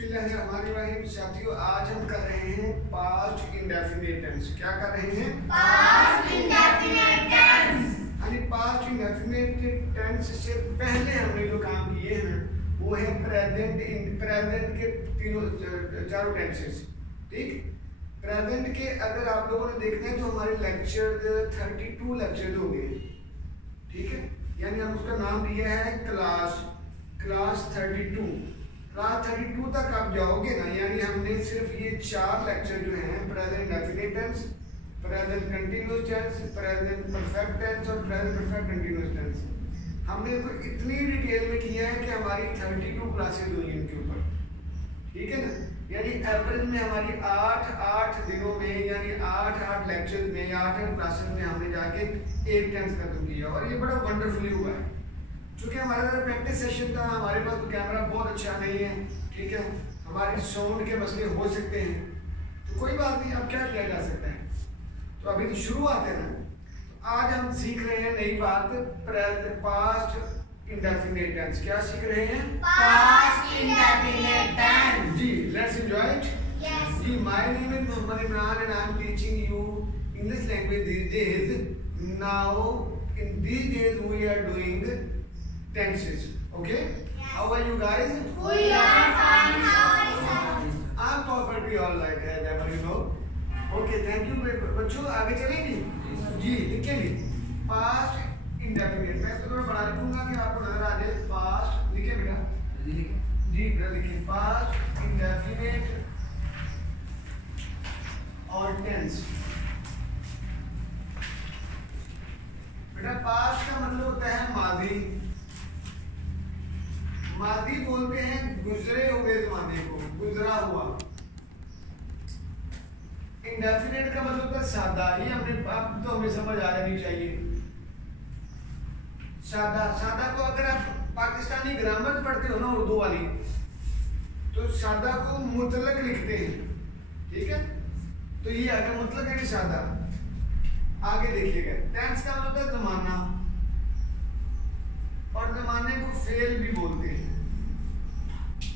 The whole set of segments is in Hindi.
बिस्मिल्लाहिर्रहमानिर्रहीम। साथियों, आज हम कर रहे हैं पास्ट इंडेफिनिट टेंस। क्या कर रहे हैं? Past indefinite tense. यानी पास्ट इंडेफिनिट टेंस से पहले हमने जो काम किए हैं वो है प्रेजेंट के चारों टेंसेस। ठीक, प्रेजेंट के अगर आप लोगों ने देखना है तो हमारे लेक्चर 32 लेक्चर हो गए। ठीक है, यानी हम उसका नाम दिया है क्लास 32। क्लास 32 तक आप जाओगे ना, यानी हमने सिर्फ ये 4 लेक्चर जो हैं present definite tense, present continuous tense, present perfect tense और प्रेजेंट परफेक्ट कंटीन्यूअस टेंस, हमने इसको इतनी डिटेल में किया है कि हमारी 32 क्लासेस हुई इनके ऊपर। ठीक है ना, यानी एवरेज में हमारी 8 दिनों में, यानी 8 लेक्चर में, 8 क्लासेस में हमने जाके एक टेंस खत्म किया और ये बड़ा वंडरफुली हुआ है। क्योंकि हमारा प्रैक्टिस सेशन था, हमारे पास तो कैमरा बहुत अच्छा नहीं है। ठीक है, हमारे साउंड के मसले हो सकते हैं, तो कोई बात नहीं, अब क्या किया जा सकता है। तो अभी तो शुरुआत है ना, तो आज हम सीख रहे हैं नई बात, पास्ट इंडेफिनिट टेंस। क्या सीख रहे हैं? Past indefinite tense. जी, लेट्स एंजॉय इट। यस जी, my name is Mohammed Imran and I am teaching you English language these days. Now in these days we are doing tenses. Okay? Yes. How are you guys? We are fine. How are you, sir? I'm perfectly all right as ever, you know. Okay, thank you बच्चों। आगे चलेंगे जी, लिखेंगे पास्ट इंडेफिनिट। मैं इसको थोड़ा बड़ा लिखूंगा कि आपको नजर आ जाए। पास्ट लिखे बेटा जी, बेटा लिखिए पास्ट इंडेफिनिट और टेंस। बेटा पास्ट का मतलब होता है मादी। मादी बोलते हैं गुजरे हुए जमाने को, गुजरा हुआ। इंडेफिनिट का मतलब होता है सादा। ये हमने अब तो हमें समझ आ जानी चाहिए। सादा को अगर आप पाकिस्तानी ग्रामर पढ़ते हो ना, उर्दू वाली, तो सादा को मुतलक लिखते हैं। ठीक है, तो ये आगे मुतलक है कि सादा। आगे देखिएगा, टेंस का मतलब है जमाना, और जमाने को फेल भी बोलते हैं।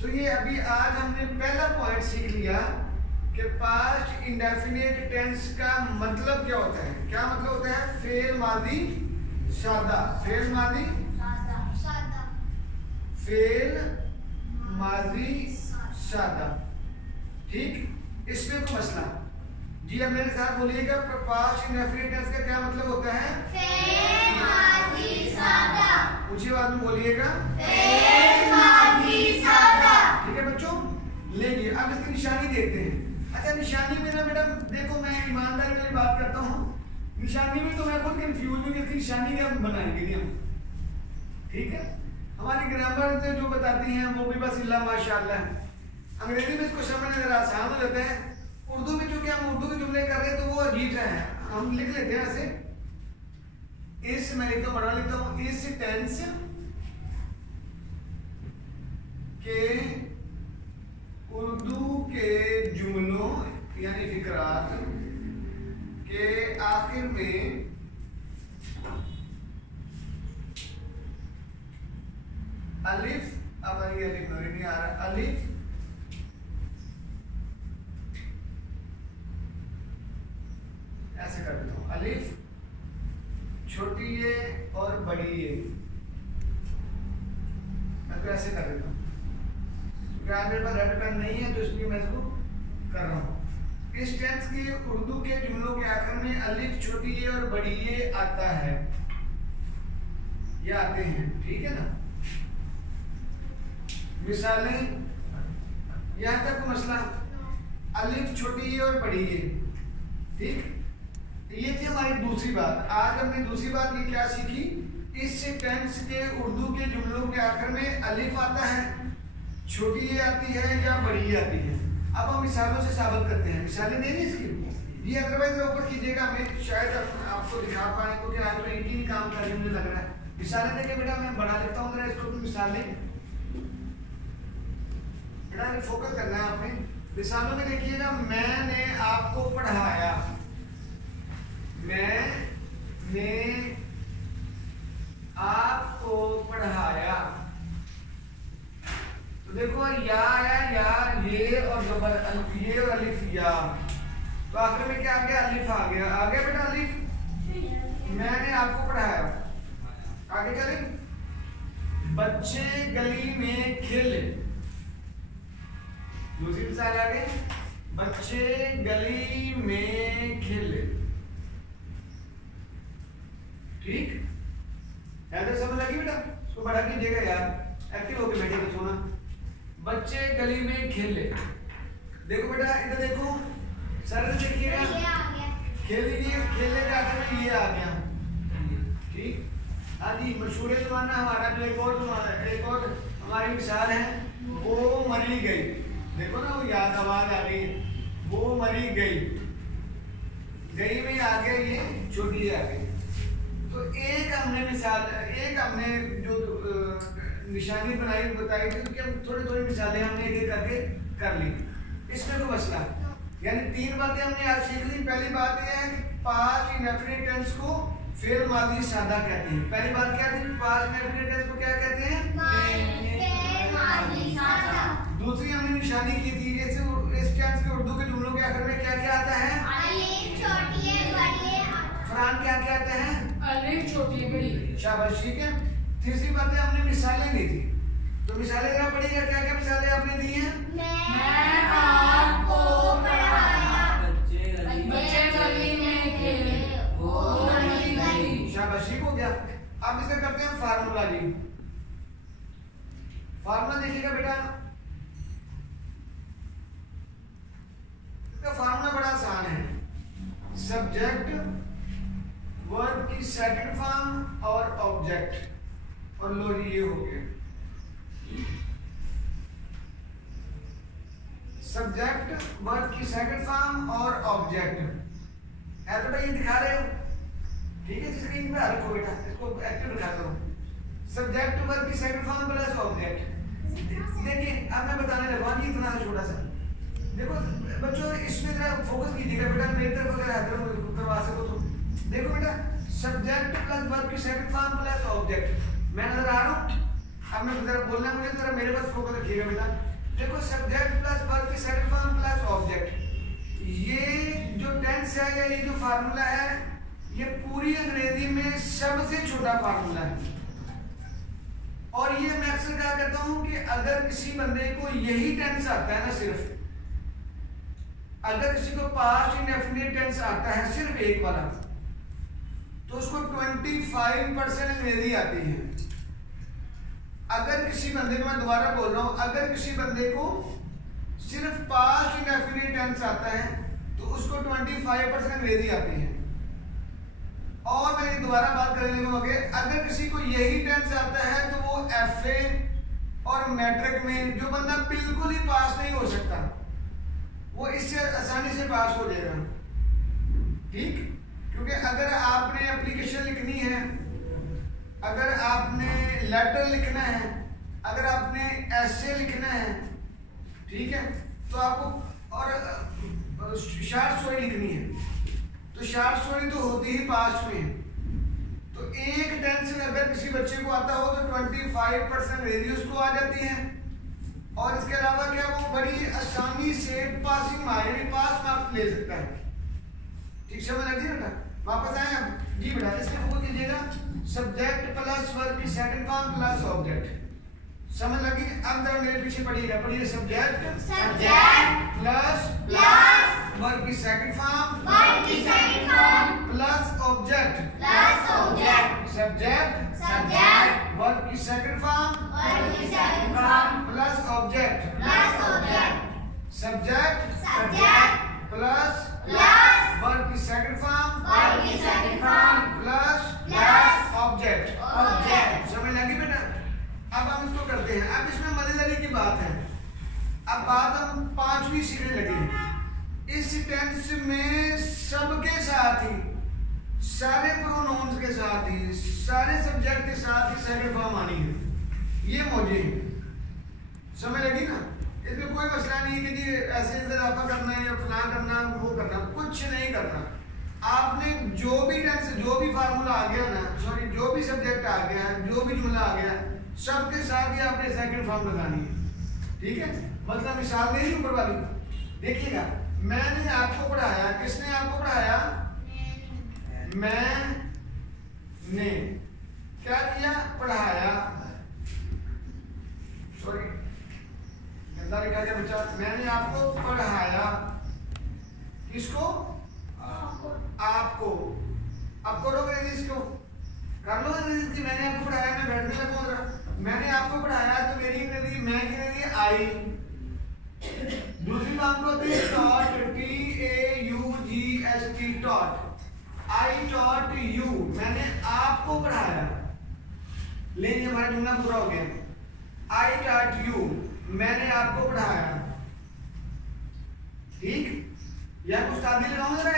तो ये अभी आज हमने पहला पॉइंट सीख लिया कि पास्ट इंडेफिनिट टेंस का मतलब क्या होता है। क्या मतलब होता है? फेल मादी सादा। फेल मादी सादा। फेल मादी सादा। ठीक, इसमें कोई मसला जी। अब मेरे साथ बोलिएगा, पास्ट इंडेफिनिट टेंस का क्या मतलब होता है? फेल मादी सादा। ऊंची आवाज में बोलिएगा, फेल मादी सादा। ठीक है बच्चों, लेंगे। अब इसकी निशानी देखते हैं। अच्छा, निशानी में ना बेटा देखो, मैं ईमानदारी वाली बात करता हूँ, निशानी में तो मैं खुद कंफ्यूज हूँ कि इसकी निशानी क्या बनाएंगे हम। ठीक है, हमारी ग्रामर से जो बताती हैं वो भी बस इल्ला माशाअल्लाह है। अंग्रेजी में इसको समझना जरा आसान हो जाता है। उर्दू में चूंकि हम उर्दू के जुमले कर रहे हैं तो वो अजीब है, हम लिख लेते हैं ऐसे। इस मैं लिखता हूँ, बड़ा लिखता हूँ, इस टेंस के उर्दू के जुमलों यानी फिकरात के आखिर में अलिफ, अब ये अलिफ नहीं आ रहा, अलिफ ऐसे कर देता हूँ, अलिफ छोटी ये और बड़ी ये, मैं तो ऐसे कर देता हूँ। मेरे पास रेड पेन नहीं है तो इसलिए मैं इसको कर रहा हूँ। इस टेंस के उर्दू के जुमलों के आखिर में अलिफ छोटी ये और बड़ी ये आता है, ये आते हैं। ठीक है ना, मिसालें यहाँ तक मसला, अलिफ छोटी ये और बड़ी ये। ठीक, ये थी हमारी दूसरी बात। आज हमने दूसरी बात ये क्या सीखी, इस टेंस के उर्दू के जुमलों के आखिर में अलिफ आता है, छोटी ये आती है या बड़ी ये आती है। अब हम मिसालों से साबित करते हैं। मिसालें देनी इसकी ये, अदरवाइज ऊपर कीजिएगा, मैं शायद आपको दिखा पाए, क्योंकि आज मैं एक ही काम करने मुझे लग रहा है। मिसालें देखिए बेटा, मैं बड़ा लिखता हूँ जरा इसको, मिसालें बेटा फोकस करना है आपने। मिसालों में देखिएगा, मैंने आपको पढ़ाया, मैंने आपको पढ़ाया। तो देखो या आया, या नंबर ये और अलिफ या, तो आखिर में क्या आ गया? अलिफ आ गया बेटा अलिफ। मैंने आपको पढ़ाया। आगे चले। बच्चे गली में खेले। दूसरी मिसाल आगे, बच्चे गली में खेले। ठीक है, तो समझ लगी बेटा? इसको बड़ा कीजिएगा यार, एक्टिव होके बैठे तो सोना। बच्चे गली में खेले। देखो बेटा इधर देखो, सर देखिएगा, खेलिए, खेलने के आखिर में ये आ गया। ठीक, हाँ जी, मशहूर जमाना हमारा जो एक और हमारी मिसाल है, वो मरी गई। देखो ना, वो याद आवाज आ रही है, वो मरी गई। गई में आ गया ये छोटी आ गई। तो एक हमने मिसाल, एक हमने जो निशानी बनाई बताई थी, कि हम थोड़ी थोड़ी मिसालें हमने एक करके कर ली। इसमें कोई मसला, यानी 3 बातें हमने आज सीख ली। पहली बात यह है कि पास्ट इंडेफिनिट टेंस को फेल मादी सादा कहते हैं। पहली बात क्या थी? पास्ट इंडेफिनिट टेंस को क्या कहते हैं? फेल मादी सादा। दूसरी हमने निशानी की थी, इस टेंस के उर्दू के जुमलों के आखिर में क्या क्या आता है? अलिफ छोटी है, बड़ी है। फरहान क्या क्या आते हैं? अलिफ छोटी है, बड़ी। शाबाश, ठीक है। तीसरी बातें हमने मिसालें दी थी, तो मिसालें जरा पढ़िएगा, क्या क्या मिसालें आपने दी हैं? मैं आपको पढ़ाया, बच्चे गली में खेले, वो मरी गई। शाबाश, ठीक हो गया। अब इसे करते हैं फार्मूला जी। फार्मूला देखिएगा बेटा, इसका फार्मूला बड़ा आसान है। सब्जेक्ट, वर्ब की सेकंड फॉर्म और ऑब्जेक्ट, और लो जी ये हो गया। सब्जेक्ट, वर्ब की सेकंड फॉर्म और ऑब्जेक्ट है। बेटा ये दिखा रहे हो, ठीक है? स्क्रीन पे रखो बेटा, इसको एक्टिव रखा करो। सब्जेक्ट, वर्ब की सेकंड फॉर्म प्लस ऑब्जेक्ट। देखिए अब मैं बताने लगा जी, इतना छोटा सा। देखो बच्चों, इसमें जरा फोकस कीजिएगा बेटा, मेरी तरफ अगर करवा सको तो। देखो बेटा, सब्जेक्ट प्लस वर्ब की सेकंड फॉर्म प्लस ऑब्जेक्ट, मैं नजर आ रहा हूँ? अब मैं जरा बोलना है मुझे, जरा मेरे पास फोकस रखिएगा बेटा। देखो, सब्जेक्ट प्लस वर्ब की सेकंड फॉर्म प्लस ऑब्जेक्ट, ये जो टेंस है या ये जो फार्मूला है, ये पूरी अंग्रेजी में सबसे छोटा फार्मूला है। और ये मैं अक्सर कहा करता हूं कि अगर किसी बंदे को यही टेंस आता है ना, सिर्फ अगर किसी को पास्ट इंडेफिनिट टेंस आता है सिर्फ एक वाला, तो उसको 25% अंग्रेजी आती है। अगर किसी बंदे को, मैं दोबारा बोल रहा हूं, अगर किसी बंदे को सिर्फ पास्ट इंडेफिनिट टेंस आता है तो उसको 25% अंग्रेजी आती है। और मैं दोबारा बात करने लगूंगा, अगर किसी को यही टेंस आता है तो वो एफए और मैट्रिक में जो बंदा बिल्कुल ही पास नहीं हो सकता, वो इससे आसानी से पास हो जाएगा। ठीक, क्योंकि अगर आपने एप्लीकेशन लिखनी है, अगर आपने लेटर लिखना है, अगर आपने एसे लिखना है, ठीक है, तो आपको और शॉर्ट स्टोरी लिखनी है, तो शॉर्ट स्टोरी तो होती ही पास्ट में। तो एक टेंस अगर किसी बच्चे को आता हो तो 25% रेडियस को आ जाती है, और इसके अलावा क्या वो बड़ी आसानी से पासिंग मार्क यानी पास मार्क्स ले सकता है। ठीक समझ लगी बेटा? वापस आए अब जी बेटा, इसके फोकस कीजिएगा। सब्जेक्ट प्लस वर्ब की सेकंड फॉर्म प्लस ऑब्जेक्ट, समझ लगी? अब जरा मेरे पीछे पढ़िएगा, पढ़िए। सब्जेक्ट प्लस वर्ब की second form plus object, subject verb की second form plus object, subject plus verb की सेकंड फॉर्म प्लस ऑब्जेक्ट। समझ लगी बेटा? अब हम इसको करते हैं। अब इसमें मजेदारी की बात है, अब बात हम 5वीं सीखने लगे। इस टेंस में सबके साथ ही, सारे प्रोनाउंस के साथ ही, सारे सब्जेक्ट के साथ ही सेकंड फॉर्म आनी है। ये मौजे समझ लगी ना? इसमें कोई मसला नहीं है कि जी ऐसे इजाफा करना है या फलां करना, वो करना, कुछ नहीं करना। आपने जो भी टेंस, जो भी फार्मूला आ गया ना, सॉरी जो भी सब्जेक्ट आ गया, जो भी जुमला आ गया, सबके साथ ही आपने सेकंड फॉर्म लगानी है। ठीक है? मतलब मिसाल दे रही ऊपर वाली, देखिएगा, मैंने आपको पढ़ाया, किसने आपको पढ़ाया? मैंने क्या किया? पढ़ाया। सॉरी, गंदा लिखा गया बच्चा। मैंने आपको पढ़ाया, किसको? आपको। अब करोगे इसको, कर लो कि मैंने आपको पढ़ाया, मैं बैठने लगा बोल रहा। मैंने आपको पढ़ाया तो मेरी इंग्लिश मैं कितनी आई। दूसरी बात को होती है taught, TAUGHT, taught. I taught you, मैंने आपको पढ़ाया। लेकिन हमारा जुमला पूरा हो गया। आई टॉट यू, मैंने आपको पढ़ाया। ठीक, या उस्तादी लगाऊं जरा।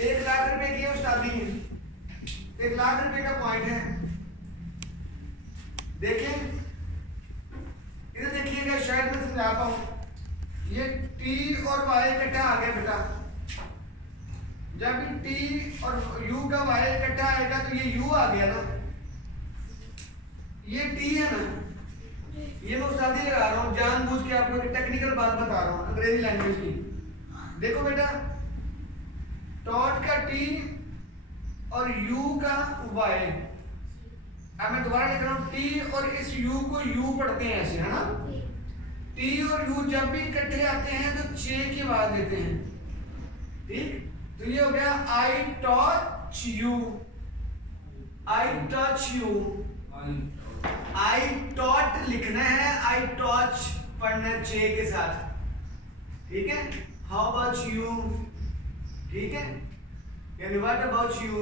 1 लाख रुपए की उस्तादी है, 1 लाख रुपए का पॉइंट है। देखें इधर, देखिएगा, शायद मैं समझा पाऊं। ये T और Y इकट्ठा आ गया बेटा। जब भी T और U का Y इकट्ठा आएगा तो ये U आ गया ना, ये T है ना। ये मैं उस्तादी लगा रहा हूँ, जानबूझ के आपको एक टेक्निकल बात बता रहा हूँ अंग्रेजी लैंग्वेज की। देखो बेटा, टॉट का T और U का Y। अब मैं दोबारा लिख रहा हूँ, T और इस U को U पढ़ते हैं ऐसे, है ना। T और U जब भी इकट्ठे आते हैं तो चे की आवाज देते हैं। ठीक, तो ये हो गया I touch you, I touch you। I taught लिखना है, I touch पढ़ना चे के साथ। ठीक है, how about you, ठीक है, यानी what about you,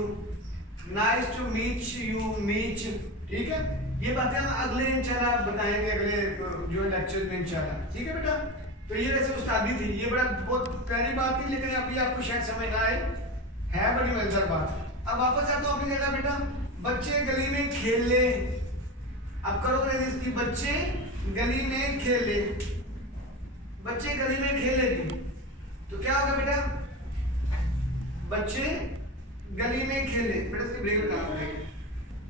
nice to meet you, meet। ठीक है, ये बातें हम अगले इंशाल्लाह बताएंगे, अगले जो लेक्चर में इंशाल्लाह। ठीक है बेटा, तो ये वैसे उस्तादी थी, ये बड़ा बहुत प्यारी बात थी, लेकिन अभी आपको शायद समझ ना आए, है बड़ी मजेदार बात। अब वापस आता हूँ अपनी जगह बेटा। बच्चे गली में खेले, अब करोगे इसकी, बच्चे गली में खेले। बच्चे गली में खेलेगी तो क्या होगा बेटा? बच्चे गली में खेले। बेटा इसकी ब्रेक लगाना पड़ेगा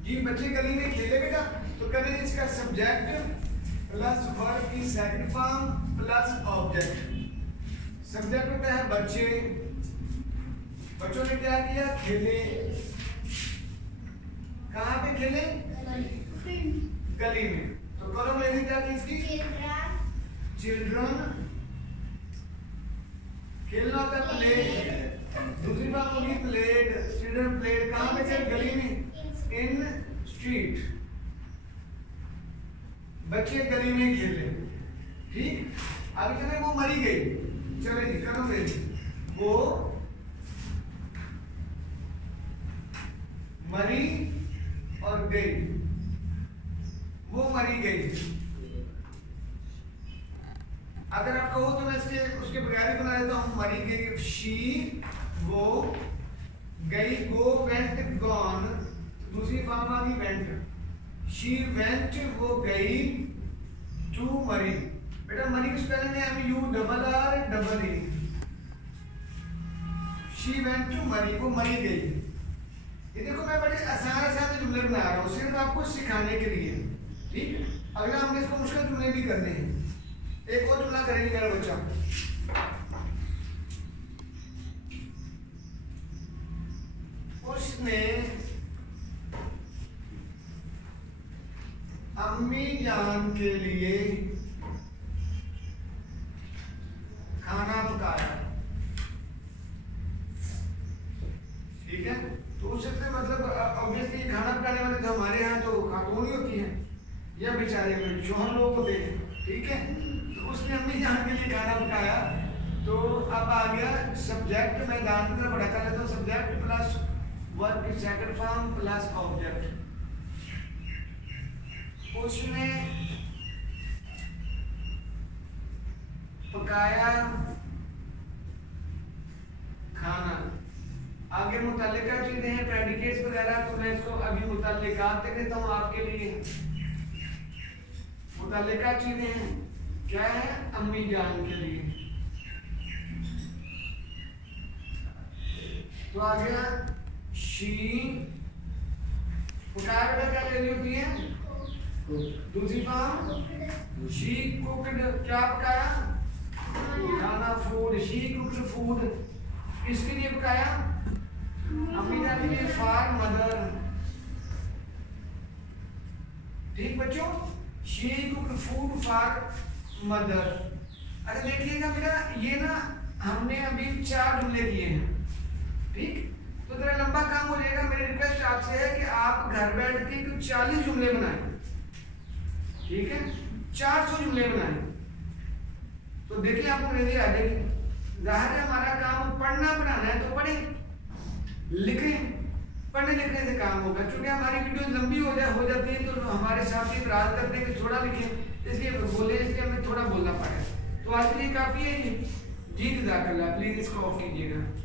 जी। बच्चे गली में खेले बेटा, तो करें इसका सब्जेक्ट प्लस वर्ब की second form plus object. Subject होता है बच्चे, बच्चों ने क्या किया? खेले। कहाँ पे खेले? गली में। तो करो मेरी क्या की इसकी? चिल्ड्रन। खेलना होता है प्ले। दूसरी बात होगी प्लेड। Children played. कहाँ पे खेल? गली में, इन स्ट्रीट। बच्चे गली में खेले। ठीक, आगे चले। वो मरी गई। चले जी, करो मेरी। वो मरी और गई। वो मरी गई। अगर आप कहो तो मैं इसके उसके बगैर ही बना देता हूं। मरी गई, शी, वो, गई, गो, वेंट, गॉन। दूसरी फॉर्म आ गई वेंट। शी वेंट, वो गई, टू मरी। बेटा मरी की स्पेलिंग है U double R double E. She went to Murree, वो मरी गई। ये देखो मैं बड़े आसान आसान जुमले बना रहा हूँ सिर्फ आपको सिखाने के लिए। ठीक, अगला हमने इसको मुश्किल जुमले भी करने हैं। एक और जुमला करेंगे मेरा बच्चा। उसने अम्मी जान के लिए खाना पकाया। ठीक है, तो उससे मतलब ऑब्वियसली खाना पकाने वाले तो हमारे यहाँ तो खातून ही होती हैं या बेचारे में शोहर लोग होते हैं। ठीक है, तो उसने अम्मी जान के लिए खाना पकाया। तो अब आ गया सब्जेक्ट। मैं दान की तरफ बढ़ा कर लेता हूँ। सब्जेक्ट प्लस वर्ब की सेकंड फॉर्म प्लस ऑब्जेक्ट। उसने पकाया खाना। आगे मुतल्लिका चीजें हैं, प्रेडिकेट्स वगैरह, तो मैं इसको अभी मुतल्लिकात दे देता हूँ आपके लिए। मुतल्लिका चीजें हैं क्या है? अम्मी जान के लिए। तो आ गया शी। पकाया बेटा क्या लेनी होती है? दूसरी फॉर्म शी कुक्ड। क्या पकाया? खाना फूड, शी कुक्ड फूड किसके लिए पकाया? अम्मी जान के लिए, फॉर मदर। ठीक बच्चों, she cooked food for mother. अरे देखिएगा बेटा, ये ना हमने अभी 4 जुमले किए हैं, ठीक? तो तेरा लंबा काम हो जाएगा। मेरी रिक्वेस्ट आपसे है कि आप घर बैठ के कुछ 40 जुमले बनाएं, ठीक है? 400 जुमले बनाएं। तो देखिए आपको अंग्रेजी आ जाएगी। जाहिर है हमारा काम पढ़ना बनाना है तो पढ़े, लिखें। पढ़ने लिखने से काम होगा। क्योंकि हमारी वीडियो लंबी हो जाती है तो हमारे साथी इतराज करते हैं कि थोड़ा लिखें, इसलिए बोले, इसलिए हमें थोड़ा बोलना पड़ा। तो आज के लिए काफ़ी है। जी जज़ाकल्लाह, प्लीज़ इसको ऑफ कीजिएगा।